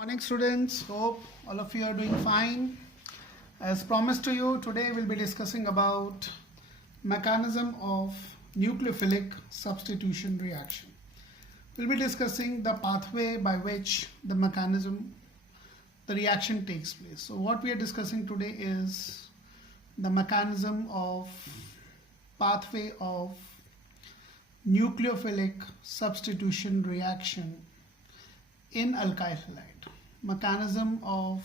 Morning students, hope all of you are doing fine. As promised to you, today we'll be discussing about mechanism of nucleophilic substitution reaction. We'll be discussing the pathway by which the reaction takes place. So what we are discussing today is the mechanism of pathway of nucleophilic substitution reaction in alkyl halide. Mechanism of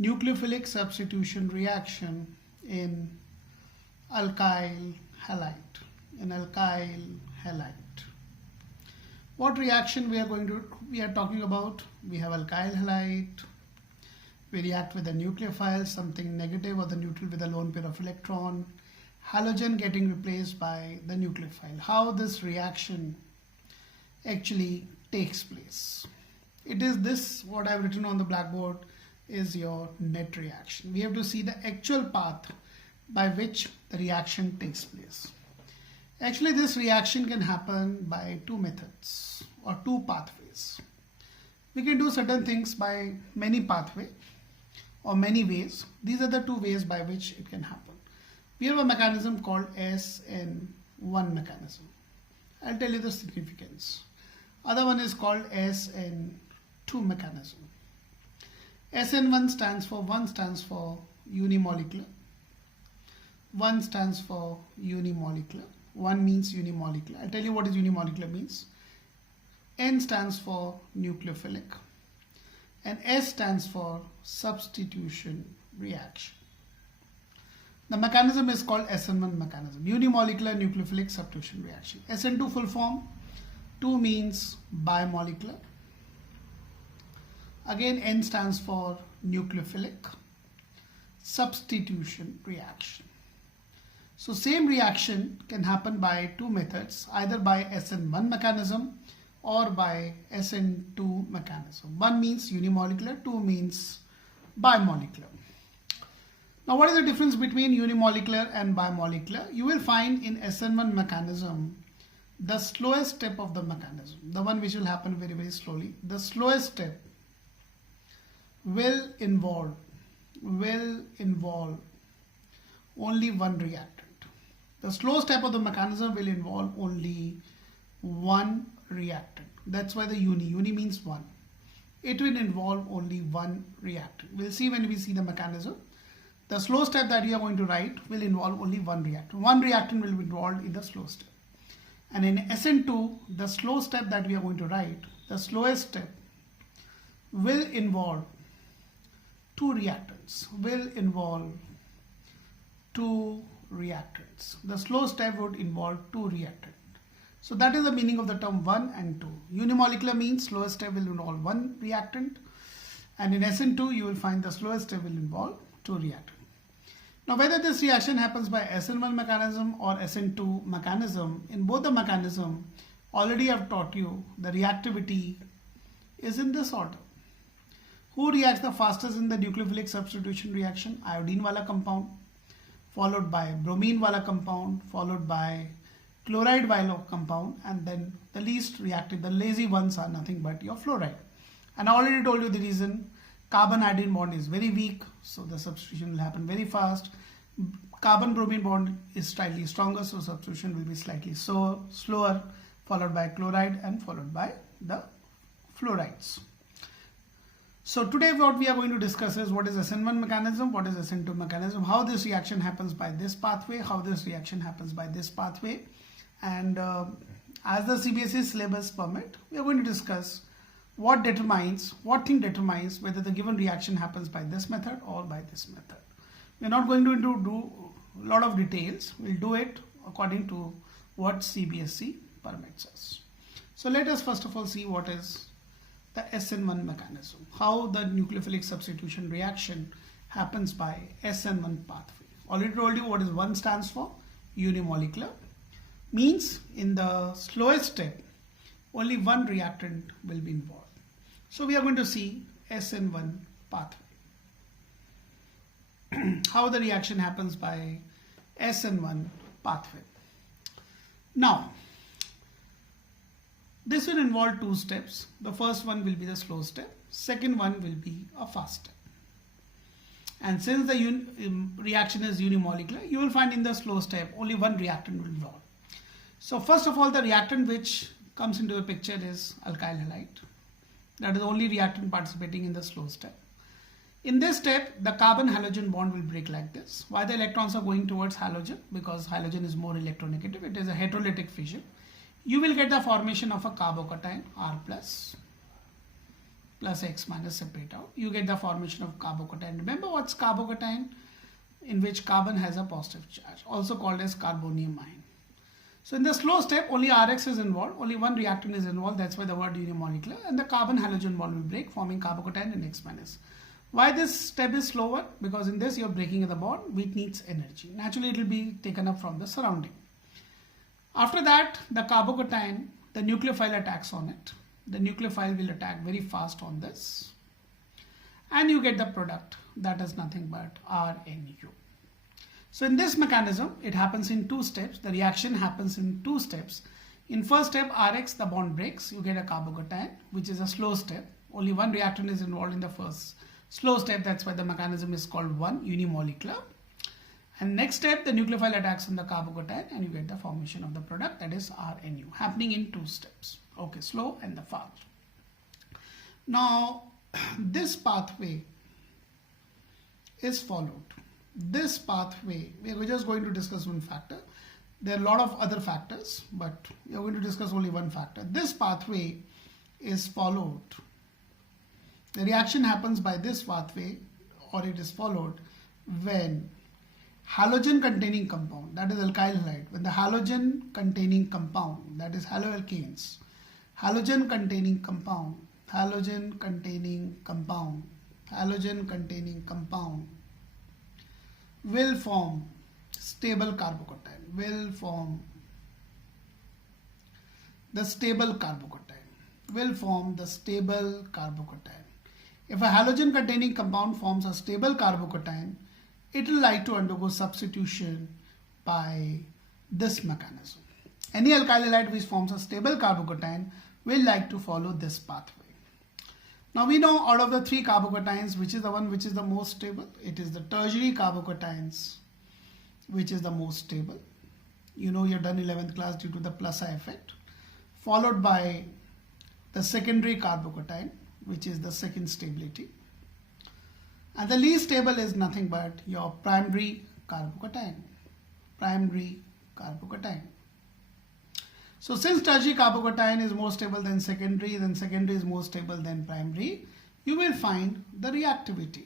nucleophilic substitution reaction in alkyl halide. What reaction we are talking about? We have alkyl halide. We react with a nucleophile, something negative, or the neutral with a lone pair of electron. Halogen getting replaced by the nucleophile. How this reaction actually takes place. It is this, what I've written on the blackboard is your net reaction. We have to see the actual path by which the reaction takes place. Actually, this reaction can happen by two methods or two pathways. We can do certain things by many pathways or many ways. These are the two ways by which it can happen. We have a mechanism called SN1 mechanism. I'll tell you the significance. Other one is called SN2 mechanism. SN1 stands for unimolecular. One stands for unimolecular. One means unimolecular. I'll tell you what is unimolecular means. N stands for nucleophilic. And S stands for substitution reaction. The mechanism is called SN1 mechanism. Unimolecular nucleophilic substitution reaction. SN2 full form. 2 means bimolecular. Again, N stands for nucleophilic substitution reaction. So same reaction can happen by two methods, either by SN1 mechanism or by SN2 mechanism. 1 means unimolecular, 2 means bimolecular. Now what is the difference between unimolecular and bimolecular? You will find in SN1 mechanism the slowest step of the mechanism, the one which will happen very, very slowly. The slowest step will involve only one reactant. The slow step of the mechanism will involve only one reactant. That's why the uni means one. It will involve only one reactant. We'll see when we see the mechanism. The slow step that you are going to write will involve only one reactant. One reactant will be involved in the slow step. And in SN2, the slow step that we are going to write, the slowest step will involve two reactants. The slow step would involve two reactants. So that is the meaning of the term 1 and 2. Unimolecular means slowest step will involve one reactant. And in SN2, you will find the slowest step will involve two reactants. Now whether this reaction happens by SN1 mechanism or SN2 mechanism, in both the mechanism, already I've taught you the reactivity is in this order. Who reacts the fastest in the nucleophilic substitution reaction? Iodine wala compound, followed by bromine wala compound, followed by chloride wala compound, and then the least reactive, the lazy ones are nothing but your fluoride. And I already told you the reason. Carbon-iodine bond is very weak, so the substitution will happen very fast. Carbon-bromine bond is slightly stronger, so substitution will be slightly slower, followed by chloride and followed by the fluorides. So today what we are going to discuss is what is SN1 mechanism, what is SN2 mechanism, how this reaction happens by this pathway, how this reaction happens by this pathway. And as the CBSE syllabus permit, we are going to discuss what thing determines whether the given reaction happens by this method or by this method. We are not going to do a lot of details. We'll do it according to what CBSE permits us. So let us first of all see what is the SN1 mechanism, how the nucleophilic substitution reaction happens by SN1 pathway. Already told you what is 1 stands for, unimolecular, means in the slowest step only one reactant will be involved. So we are going to see SN1 pathway. How the reaction happens by SN1 pathway. Now, This will involve two steps. The first one will be the slow step. second one will be a fast step. And since the reaction is unimolecular, you will find in the slow step only one reactant will involve. So first of all, the reactant which comes into the picture is alkyl halide. That is the only reactant participating in the slow step. In this step, the carbon halogen bond will break like this. Why the electrons are going towards halogen? Because halogen is more electronegative. It is a heterolytic fission. You will get the formation of a carbocation R plus X minus separate out. You get the formation of carbocation. Remember what's carbocation? In which carbon has a positive charge, also called as carbonium ion. So in the slow step, only Rx is involved, only one reactant is involved, that's why the word unimolecular, and the carbon halogen bond will break, forming carbocation and X minus. Why this step is slower? Because in this you are breaking the bond, which needs energy. Naturally it will be taken up from the surrounding. After that, the carbocation, the nucleophile attacks on it. The nucleophile will attack very fast on this. And you get the product, that is nothing but RNU. So in this mechanism, it happens in two steps. The reaction happens in two steps. In first step, Rx, the bond breaks. You get a carbocation, which is a slow step. Only one reactant is involved in the first slow step. That's why the mechanism is called 1, unimolecular. And next step, the nucleophile attacks on the carbocation and you get the formation of the product, that is RNU, happening in two steps. Okay, slow and the fast. Now, this pathway is followed. This pathway, we are just going to discuss one factor. There are a lot of other factors, but we are going to discuss only one factor. This pathway is followed. The reaction happens by this pathway, or it is followed when halogen containing compound, that is alkyl halide, when the halogen containing compound, that is haloalkanes, halogen containing compound will form stable carbocation, If a halogen containing compound forms a stable carbocation, it will like to undergo substitution by this mechanism. Any alkyl halide which forms a stable carbocation will like to follow this pathway. Now we know out of the three carbocations, which is the one which is the most stable. It is the tertiary carbocations which is the most stable. You know, you've done 11th class due to the plus I effect. Followed by the secondary carbocation, which is the second stability. And the least stable is nothing but your primary carbocation. So since tertiary carbocation is more stable than secondary is more stable than primary, you will find the reactivity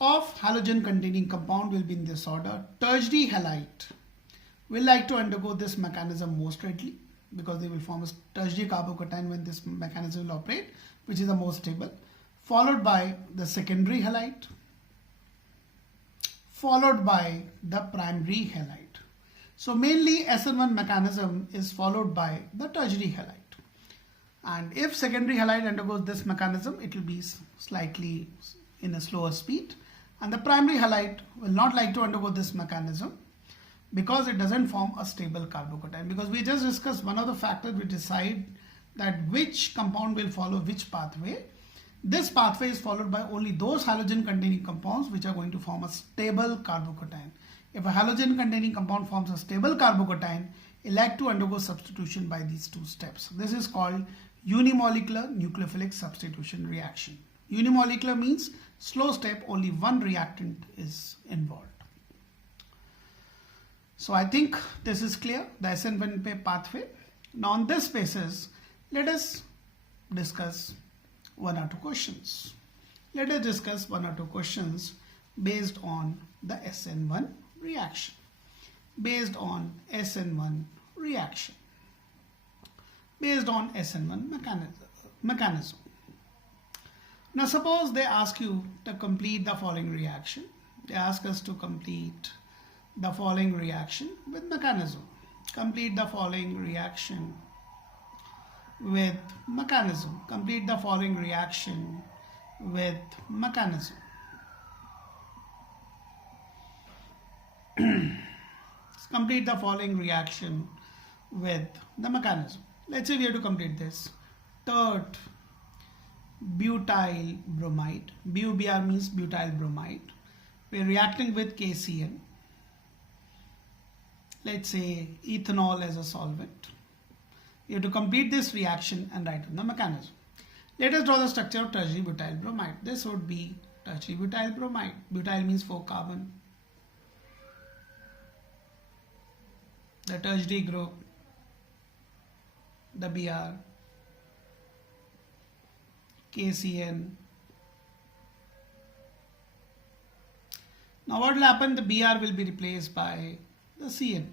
of halogen containing compound will be in this order. Tertiary halide will like to undergo this mechanism most readily because they will form a tertiary carbocation when this mechanism will operate, which is the most stable, followed by the secondary halide, followed by the primary halide. So mainly SN1 mechanism is followed by the tertiary halide. And if secondary halide undergoes this mechanism, it will be slightly in a slower speed. And the primary halide will not like to undergo this mechanism because it doesn't form a stable carbocation. Because we just discussed one of the factors which decide that which compound will follow which pathway. This pathway is followed by only those halogen containing compounds which are going to form a stable carbocation. If a halogen containing compound forms a stable carbocation, it like to undergo substitution by these two steps. This is called unimolecular nucleophilic substitution reaction. Unimolecular means slow step, only one reactant is involved. So I think this is clear, the SN1 pathway. Now on this basis, let us discuss one or two questions. Let us discuss one or two questions based on the SN1 reaction. Based on SN1 reaction. Based on SN1 mechanism. Now suppose they ask you to complete the following reaction. They ask us to complete the following reaction with mechanism. Complete the following reaction with mechanism. Complete the following reaction with mechanism. Complete the following reaction with the mechanism. Let's say we have to complete this. tert butyl bromide. BuBr means butyl bromide. We're reacting with KCl. Let's say ethanol as a solvent. You have to complete this reaction and write on the mechanism. Let us draw the structure of tertiary butyl bromide. This would be tertiary butyl bromide. Butyl means 4 carbon. The tertiary group, the Br, KCN. Now what will happen? The Br will be replaced by the Cn.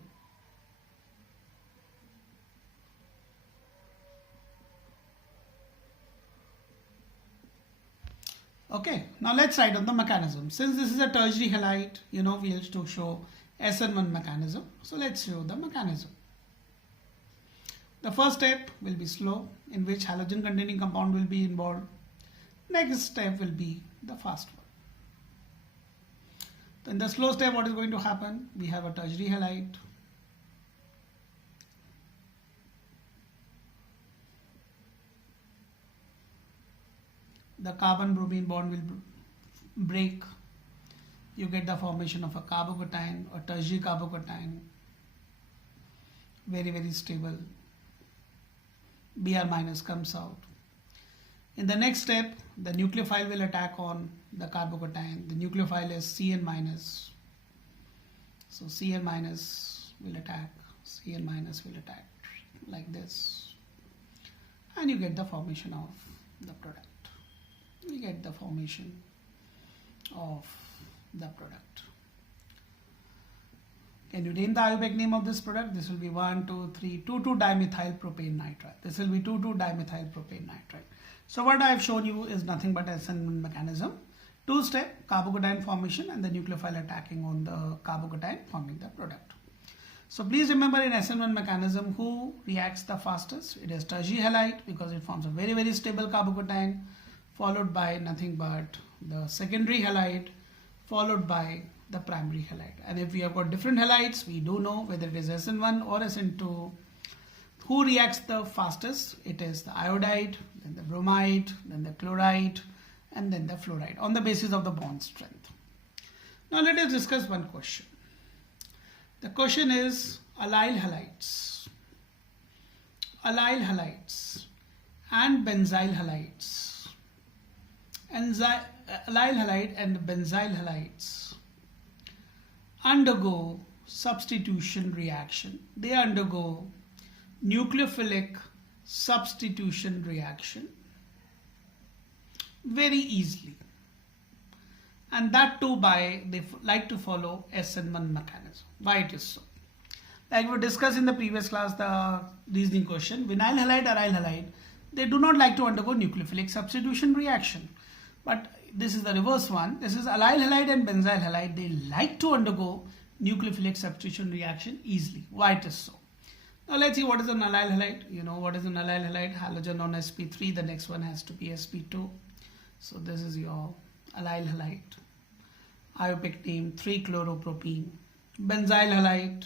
Okay, now let's write on the mechanism. Since this is a tertiary halide, we have to show SN1 mechanism. So let's show the mechanism. The first step will be slow, in which halogen containing compound will be involved. Next step will be the fast one. In the slow step, what is going to happen? We have a tertiary halide. The carbon-bromine bond will break. You get the formation of a carbocation or tertiary carbocation. Very, very stable. Br minus comes out. In the next step, the nucleophile will attack on the carbocation. The nucleophile is Cn minus. So Cn minus will attack. Cn minus will attack like this. And you get the formation of the product. You get the formation of the product. Can you name the IUPAC name of this product? This will be 2,2-dimethyl propane nitrite. This will be 2,2-dimethyl propane nitrite. So what I have shown you is nothing but SN1 mechanism. Two-step carbocation formation and the nucleophile attacking on the carbocation forming the product. So please remember, in SN1 mechanism, who reacts the fastest? It is tertiary halide because it forms a very, very stable carbocation, followed by nothing but the secondary halide, followed by the primary halide. And if we have got different halides, we do know whether it is SN1 or SN2. Who reacts the fastest? It is the iodide, then the bromide, then the chloride, and then the fluoride on the basis of the bond strength. Now let us discuss one question. The question is allyl halides and benzyl halides. Allyl halide and benzyl halides undergo substitution reaction. They undergo nucleophilic substitution reaction very easily, and that too by they like to follow SN1 mechanism. Why it is so? Like we discussed in the previous class, the reasoning question, vinyl halide, aryl halide, they do not like to undergo nucleophilic substitution reaction. But this is the reverse one. This is allyl halide and benzyl halide. They like to undergo nucleophilic substitution reaction easily. Why it is so? Now let's see what is an allyl halide. You know what is an allyl halide? Halogen on sp3. The next one has to be sp2. So this is your allyl halide. IUPAC name 3-chloropropene. Benzyl halide,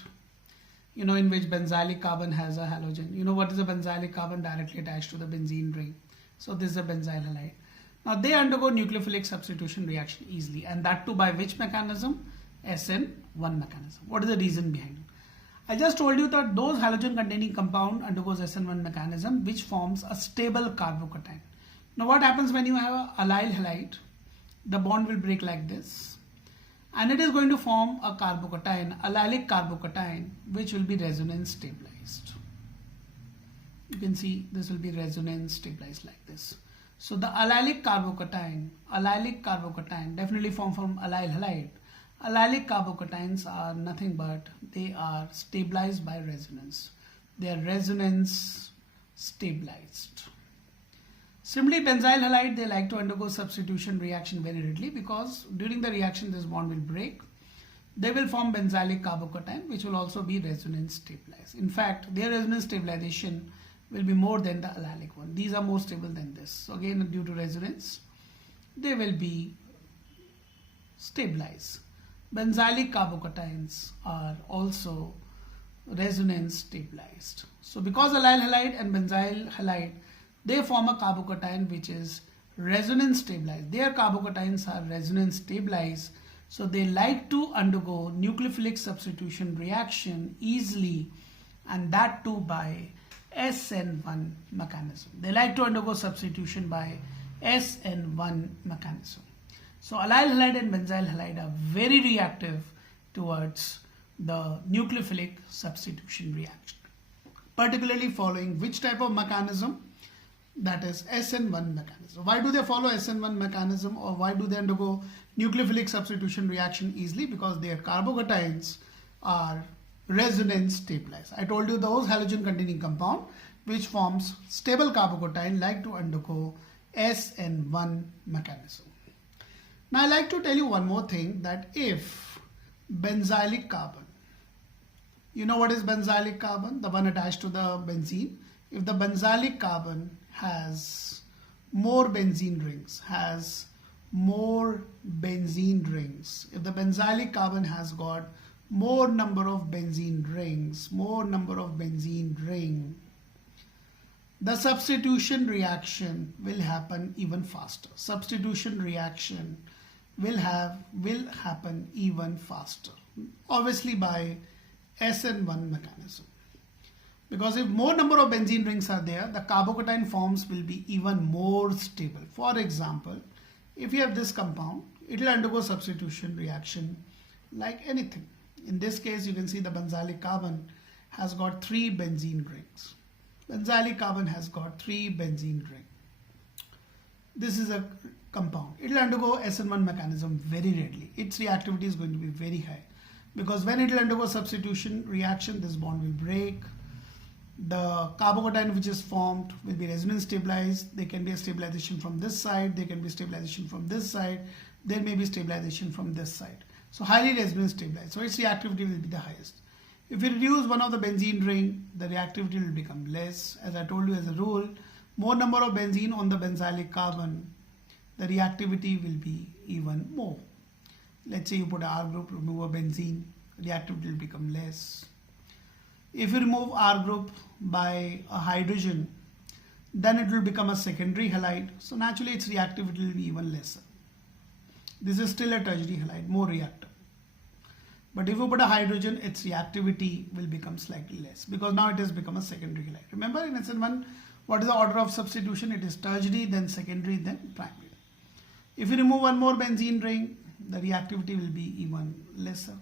in which benzylic carbon has a halogen. You know what is a benzylic carbon? Directly attached to the benzene ring. So this is a benzyl halide. Now they undergo nucleophilic substitution reaction easily, and that too by which mechanism? SN1 mechanism. What is the reason behind it? I just told you that those halogen containing compound undergoes SN1 mechanism, which forms a stable carbocation. Now what happens when you have a allyl halide? The bond will break like this, and it is going to form a carbocation, allylic carbocation, which will be resonance stabilized. You can see this will be resonance stabilized like this. So the allylic carbocation definitely form from allyl halide. Allylic carbocations are nothing but they are stabilized by resonance. They are resonance stabilized. Similarly, benzyl halide, they like to undergo substitution reaction very readily because during the reaction this bond will break. They will form benzylic carbocation, which will also be resonance stabilized. In fact, their resonance stabilization will be more than the allylic one. These are more stable than this. So again, due to resonance, they will be stabilized. Benzylic carbocations are also resonance stabilized. So because allyl halide and benzyl halide, they form a carbocation which is resonance stabilized. Their carbocations are resonance stabilized, so they like to undergo nucleophilic substitution reaction easily, and that too by SN1 mechanism. They like to undergo substitution by SN1 mechanism. So allyl halide and benzyl halide are very reactive towards the nucleophilic substitution reaction, particularly following which type of mechanism? That is SN1 mechanism. Why do they follow SN1 mechanism, or why do they undergo nucleophilic substitution reaction easily? Because their carbocations are resonance stabilized. I told you those halogen containing compound which forms stable carbocation like to undergo SN1 mechanism. Now I like to tell you one more thing, that if benzylic carbon, you know what is benzylic carbon? The one attached to the benzene. If the benzylic carbon has more benzene rings, if the benzylic carbon has got more number of benzene rings, the substitution reaction will happen even faster. Substitution reaction will happen even faster, obviously by SN1 mechanism. Because if more number of benzene rings are there, the carbocation forms will be even more stable. For example, if you have this compound, it will undergo substitution reaction like anything. In this case, you can see the benzylic carbon has got 3 benzene rings. Benzylic carbon has got 3 benzene rings. This is a compound. It will undergo SN1 mechanism very readily. Its reactivity is going to be very high, because when it will undergo substitution reaction, this bond will break. The carbocation which is formed will be resonance stabilized. There can be a stabilization from this side, there can be stabilization from this side, there may be stabilization from this side. So highly resonance stabilized, so its reactivity will be the highest. If you reduce one of the benzene ring, the reactivity will become less. As I told you, as a rule, more number of benzene on the benzylic carbon, the reactivity will be even more. Let's say you put R group, remove a benzene, reactivity will become less. If you remove R group by a hydrogen, then it will become a secondary halide. So naturally its reactivity will be even lesser. This is still a tertiary halide, more reactive. But if you put a hydrogen, its reactivity will become slightly less, because now it has become a secondary halide. Remember in SN1, what is the order of substitution? It is tertiary, then secondary, then primary. If you remove one more benzene ring, the reactivity will be even lesser.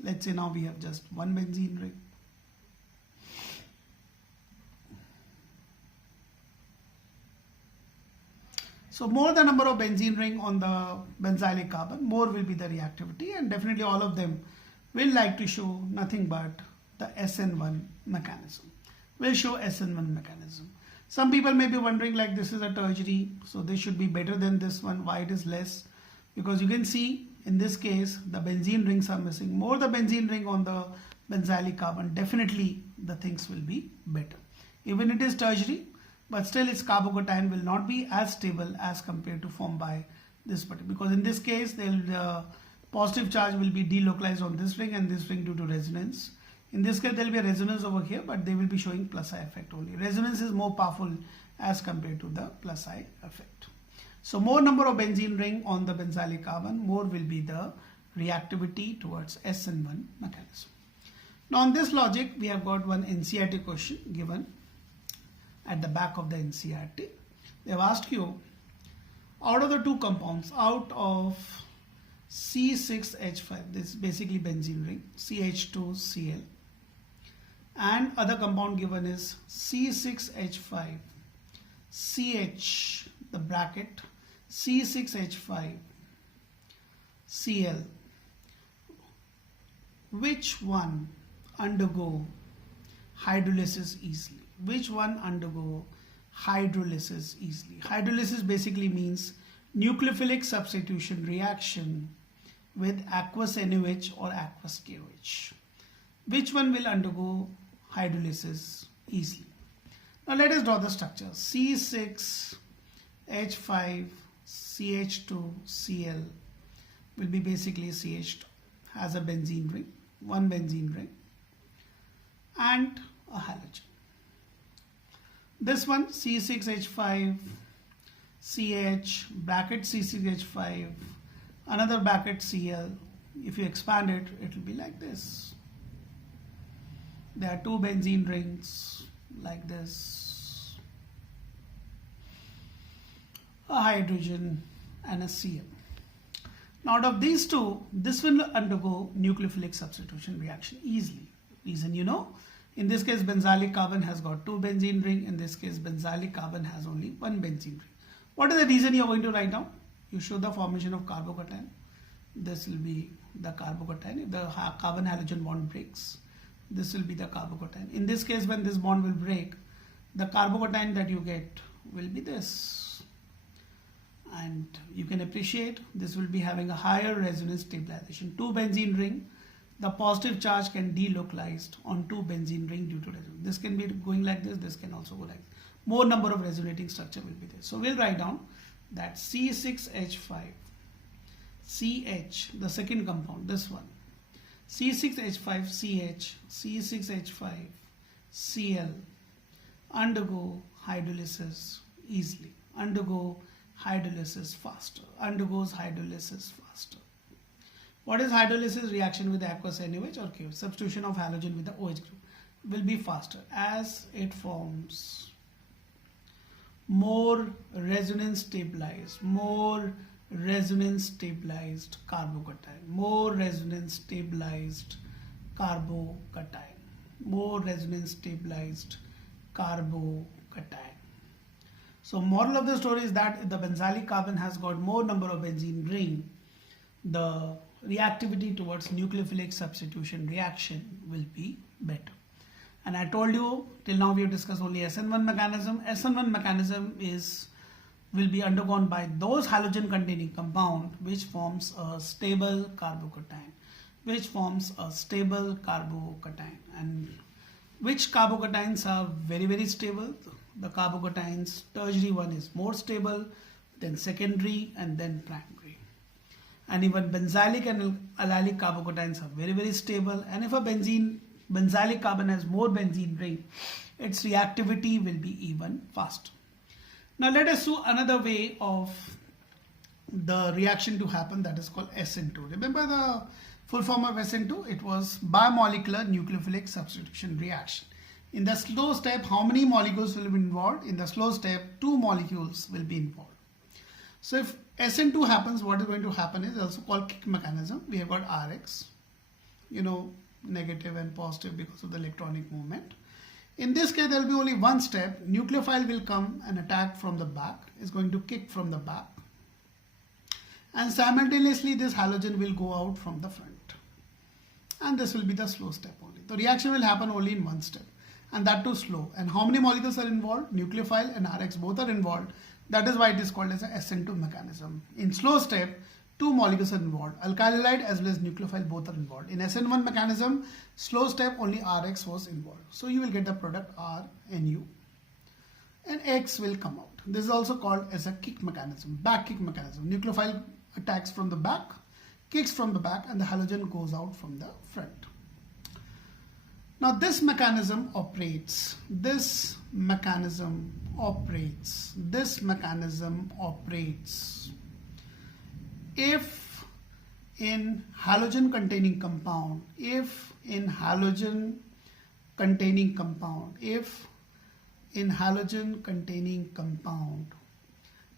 Let's say now we have just one benzene ring. So more the number of benzene ring on the benzylic carbon, more will be the reactivity, and definitely all of them will like to show nothing but the SN1 mechanism. Will show SN1 mechanism. Some people may be wondering, like, this is a tertiary, so this should be better than this one. Why it is less? Because you can see in this case the benzene rings are missing. More the benzene ring on the benzylic carbon, definitely the things will be better. Even it is tertiary, but still its carbocation will not be as stable as compared to formed by this particular, because in this case the positive charge will be delocalized on this ring and this ring due to resonance. In this case there will be a resonance over here, but they will be showing plus I effect only. Resonance is more powerful as compared to the plus I effect. So more number of benzene ring on the benzylic carbon, more will be the reactivity towards SN1 mechanism. Now on this logic, we have got one NCERT question given at the back of the NCERT. They have asked you, out of the two compounds, out of C6H5, this is basically benzene ring, CH2Cl, and other compound given is C6H5, CH, the bracket, C6H5, Cl, which one undergo hydrolysis easily? Which one undergo hydrolysis easily? Hydrolysis basically means nucleophilic substitution reaction with aqueous NaOH or aqueous KOH. Which one will undergo hydrolysis easily? Now let us draw the structure. C6H5 CH2Cl will be basically CH2, has a benzene ring, one benzene ring, and a halogen. This one C6H5 CH bracket C6H5 another bracket Cl. If you expand it, it will be like this. There are two benzene rings like this, a hydrogen and a Cl. Now out of these two, this will undergo nucleophilic substitution reaction easily. Reason you know, in this case benzylic carbon has got two benzene ring, in this case benzylic carbon has only one benzene ring. What is the reason you are going to write down? You show the formation of carbocation. This will be the carbocation. If the carbon halogen bond breaks, this will be the carbocation. In this case, when this bond will break, the carbocation that you get will be this. And you can appreciate this will be having a higher resonance stabilization. Two benzene ring, the positive charge can delocalized on two benzene ring due to resonance. This can be going like this can also go like this. More number of resonating structure will be there. So we'll write down that C6H5 CH, the second compound, this one, C6H5CH, C6H5Cl undergo hydrolysis easily, undergo hydrolysis faster, undergoes hydrolysis faster. What is hydrolysis? Reaction with the aqueous NaOH or KOH. Substitution of halogen with the OH group will be faster as it forms more resonance stabilized carbocation, more resonance stabilized carbocation, more resonance stabilized carbocation. So moral of the story is that if the benzylic carbon has got more number of benzene ring, the reactivity towards nucleophilic substitution reaction will be better. And I told you till now we have discussed only SN1 mechanism. SN1 mechanism will be undergone by those halogen containing compound which forms a stable carbocation, and which carbocations are very, very stable. The carbocations, tertiary one is more stable, then secondary, and then primary. And even benzylic and allylic carbocations are very, very stable. And if a benzylic carbon has more benzene ring, its reactivity will be even faster. Now let us do another way of the reaction to happen, that is called SN2. Remember the full form of SN2? It was bimolecular nucleophilic substitution reaction. In the slow step, how many molecules will be involved? In the slow step, 2 molecules will be involved. So if SN2 happens, what is going to happen is also called kick mechanism. We have got Rx, negative and positive because of the electronic movement. In this case, there will be only one step. Nucleophile will come and attack from the back. It's going to kick from the back. And simultaneously, this halogen will go out from the front. And this will be the slow step only. The reaction will happen only in one step. And that too slow. And how many molecules are involved? Nucleophile and Rx both are involved. That is why it is called as a SN2 mechanism. In slow step, 2 molecules are involved. Alkyl halide as well as nucleophile both are involved. In SN1 mechanism, slow step only Rx was involved. So you will get the product RNU and X will come out. This is also called as a kick mechanism, back kick mechanism. Nucleophile attacks from the back, kicks from the back, and the halogen goes out from the front. Now this mechanism operates. If in halogen containing compound,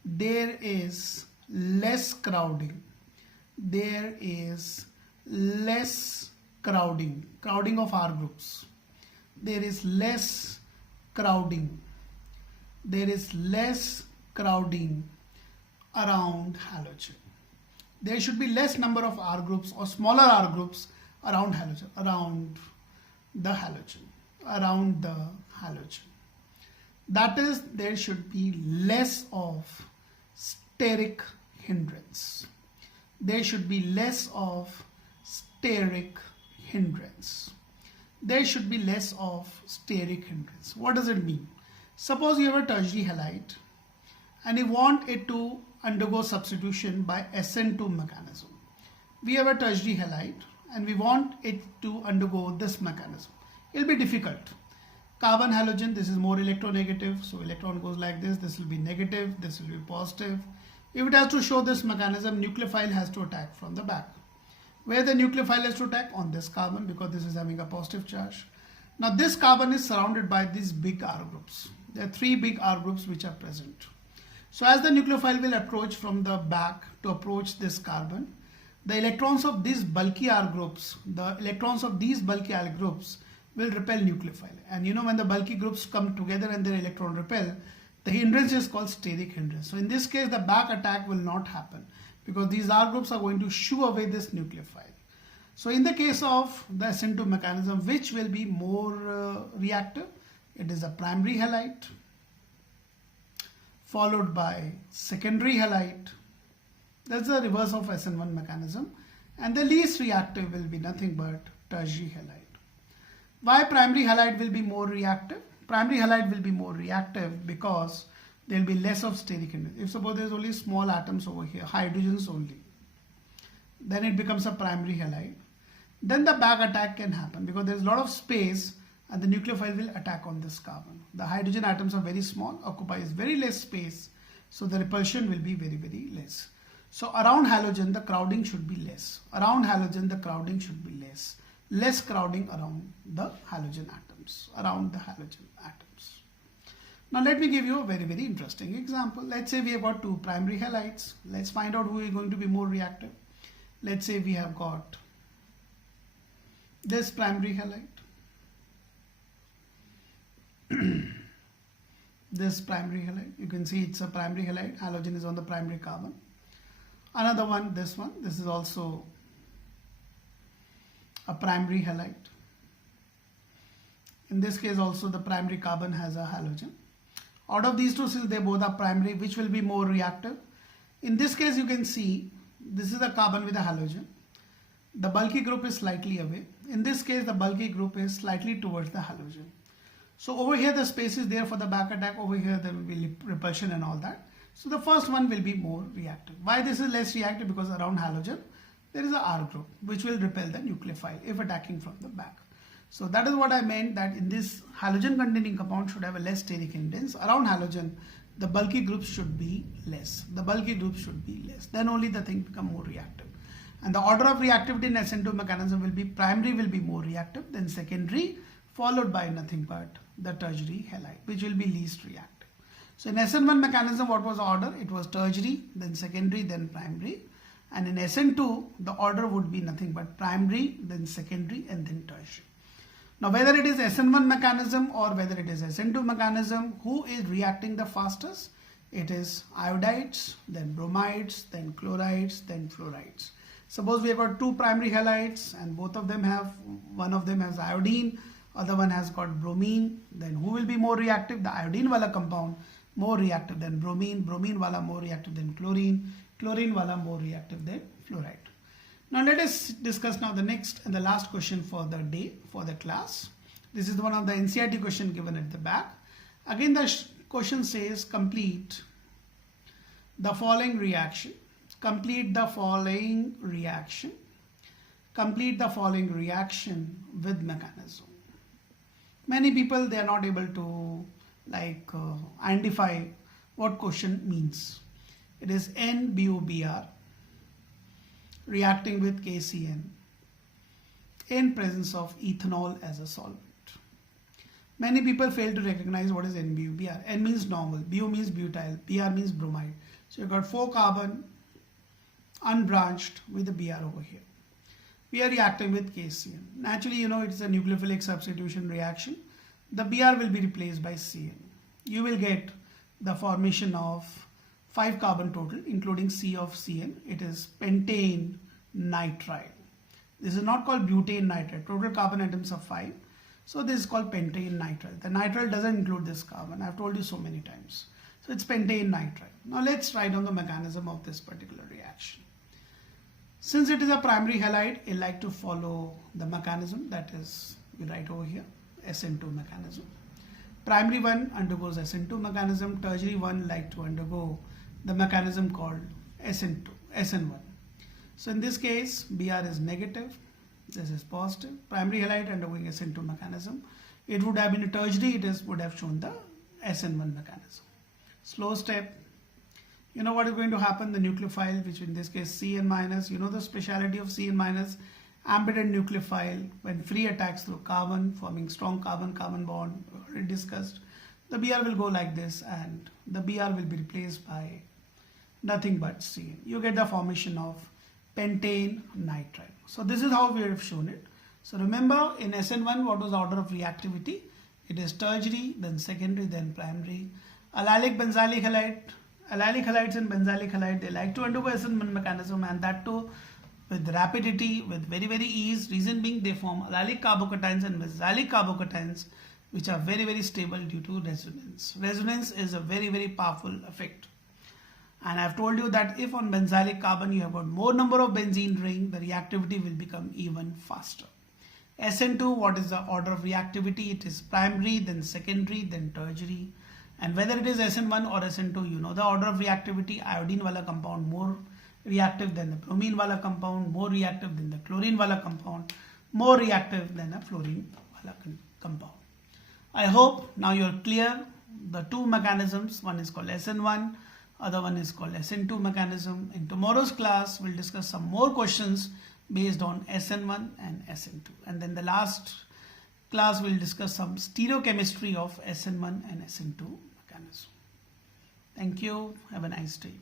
there is less crowding, crowding of R groups. There is less crowding around halogen. There should be less number of R groups or smaller R groups around the halogen. That is, there should be less of steric hindrance. There should be less of steric hindrance. What does it mean? Suppose you have a tertiary halide and you want it to undergo substitution by SN2 mechanism. We have a tertiary halide and we want it to undergo this mechanism. It will be difficult. Carbon halogen, this is more electronegative, so electron goes like this will be negative, this will be positive. If it has to show this mechanism, nucleophile has to attack from the back. Where the nucleophile has to attack? On this carbon, because this is having a positive charge. Now this carbon is surrounded by these big R groups. There are 3 big R groups which are present. So as the nucleophile will approach from the back to approach this carbon, the electrons of these bulky R groups, will repel nucleophile. And you know, when the bulky groups come together and their electron repel, the hindrance is called steric hindrance. So in this case, the back attack will not happen because these R groups are going to shoo away this nucleophile. So in the case of the SN2 mechanism, which will be more reactive? It is a primary halide followed by secondary halide. That's the reverse of SN1 mechanism. And the least reactive will be nothing but tertiary halide. Why primary halide will be more reactive? Primary halide will be more reactive because there will be less of steric hindrance. If suppose there is only small atoms over here, hydrogens only, then it becomes a primary halide. Then the back attack can happen because there is a lot of space and the nucleophile will attack on this carbon. The hydrogen atoms are very small, occupies very less space, so the repulsion will be very, very less. So around halogen, the crowding should be less. Around halogen, the crowding should be less. Less crowding around the halogen atoms, Now let me give you a very, very interesting example. Let's say we have got 2 primary halides. Let's find out who is going to be more reactive. Let's say we have got this primary halide, this primary halide. You can see it's a primary halide. Halogen is on the primary carbon. Another one, this is also a primary halide. In this case also the primary carbon has a halogen. Out of these two, since they both are primary, which will be more reactive? In this case you can see this is a carbon with a halogen. The bulky group is slightly away. In this case the bulky group is slightly towards the halogen. So over here the space is there for the back attack. Over here there will be repulsion and all that. So the first one will be more reactive. Why this is less reactive? Because around halogen there is a R group which will repel the nucleophile if attacking from the back. So that is what I meant, that in this halogen containing compound should have a less steric hindrance. Around halogen the bulky groups should be less. Then only the thing become more reactive. And the order of reactivity in SN2 mechanism will be primary will be more reactive, then secondary, followed by nothing but the tertiary halide, which will be least reactive. So in SN1 mechanism, what was the order? It was tertiary, then secondary, then primary. And in SN2, the order would be nothing but primary, then secondary, and then tertiary. Now whether it is SN1 mechanism or whether it is SN2 mechanism, who is reacting the fastest? It is iodides, then bromides, then chlorides, then fluorides. Suppose we have got 2 primary halides and both of them have, one of them has iodine, other one has got bromine. Then who will be more reactive? The iodine wala compound more reactive than bromine, bromine wala more reactive than chlorine, chlorine wala more reactive than fluoride. Now let us discuss now the next and the last question for the day, for the class. This is one of the NCERT question given at the back. Again the question says complete the following reaction. Complete the following reaction with mechanism. Many people, they are not able to identify what question means. It is NBOBr reacting with KCN in presence of ethanol as a solvent. Many people fail to recognize what is NBOBr. N means normal, BO means butyl, Br means bromide. So you've got 4 carbon unbranched with the Br over here. We are reacting with KCN. Naturally, you know, it's a nucleophilic substitution reaction. The Br will be replaced by Cn. You will get the formation of 5 carbon total, including C of Cn. It is pentane nitrile. This is not called butane nitrile. Total carbon atoms are 5. So this is called pentane nitrile. The nitrile doesn't include this carbon. I've told you so many times. So it's pentane nitrile. Now let's write down the mechanism of this particular reaction. Since it is a primary halide, it like to follow the mechanism, that is, we write over here, SN2 mechanism. Primary one undergoes SN2 mechanism, tertiary one like to undergo the mechanism called SN1. So in this case, Br is negative, this is positive. Primary halide undergoing SN2 mechanism. it would have been a tertiary, would have shown the SN1 mechanism. Slow step. You know what is going to happen? The nucleophile, which in this case CN minus, you know the speciality of CN minus, embedded nucleophile, when free attacks through carbon, forming strong carbon-carbon bond, already discussed. The Br will go like this, and the Br will be replaced by nothing but CN. You get the formation of pentane nitride. So this is how we have shown it. So remember, in SN1, what was the order of reactivity? It is tertiary, then secondary, then primary. Allylic benzylic halide, allylic halides and benzylic halide, they like to undergo SN1 mechanism, and that too with rapidity, with very ease. Reason being, they form allylic carbocations and benzylic carbocations, which are very stable due to resonance. Resonance is a very powerful effect. And I've told you that if on benzylic carbon you have got more number of benzene ring, the reactivity will become even faster. SN2, what is the order of reactivity? It is primary, then secondary, then tertiary. And whether it is SN1 or SN2, you know the order of reactivity. Iodine wala compound more reactive than the bromine wala compound, more reactive than the chlorine wala compound, more reactive than a fluorine wala compound. I hope now you're clear. The two mechanisms, one is called SN1, other one is called SN2 mechanism. In tomorrow's class, we'll discuss some more questions based on SN1 and SN2. And then the last class, we'll discuss some stereochemistry of SN1 and SN2 mechanism. Thank you. Have a nice day.